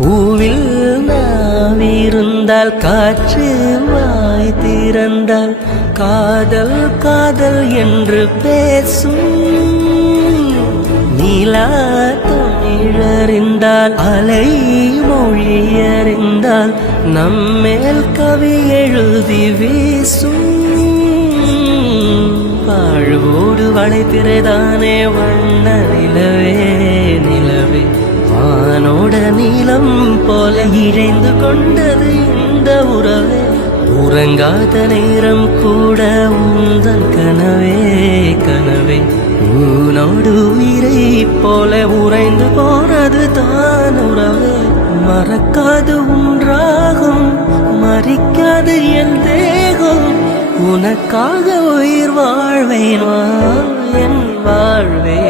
பூவில் நாவிருந்தால் காற்று வாய் திறந்தால் காதல் காதல் என்று பேசும். நீலா தமிழறிந்தால் அலை மொழியறிந்தால் நம்மேல் கவி எழுதி வீசும். வாழ்வோடு வளைத்திரைதானே வண்ண நிலவே நிலவே வானோட நீளம் போல இழைந்து கொண்டது இந்த உறவே. உறங்காத நேரம் கூட உந்தன் கனவே கனவே உன்னோடு உயிரை போல உறைந்து போனது தான் உறவே. மறக்காது உன்றாகும் மறிக்காது என் தேகம் உனக்காக உயிர் வாழ்வேன் என் வாழ்வே.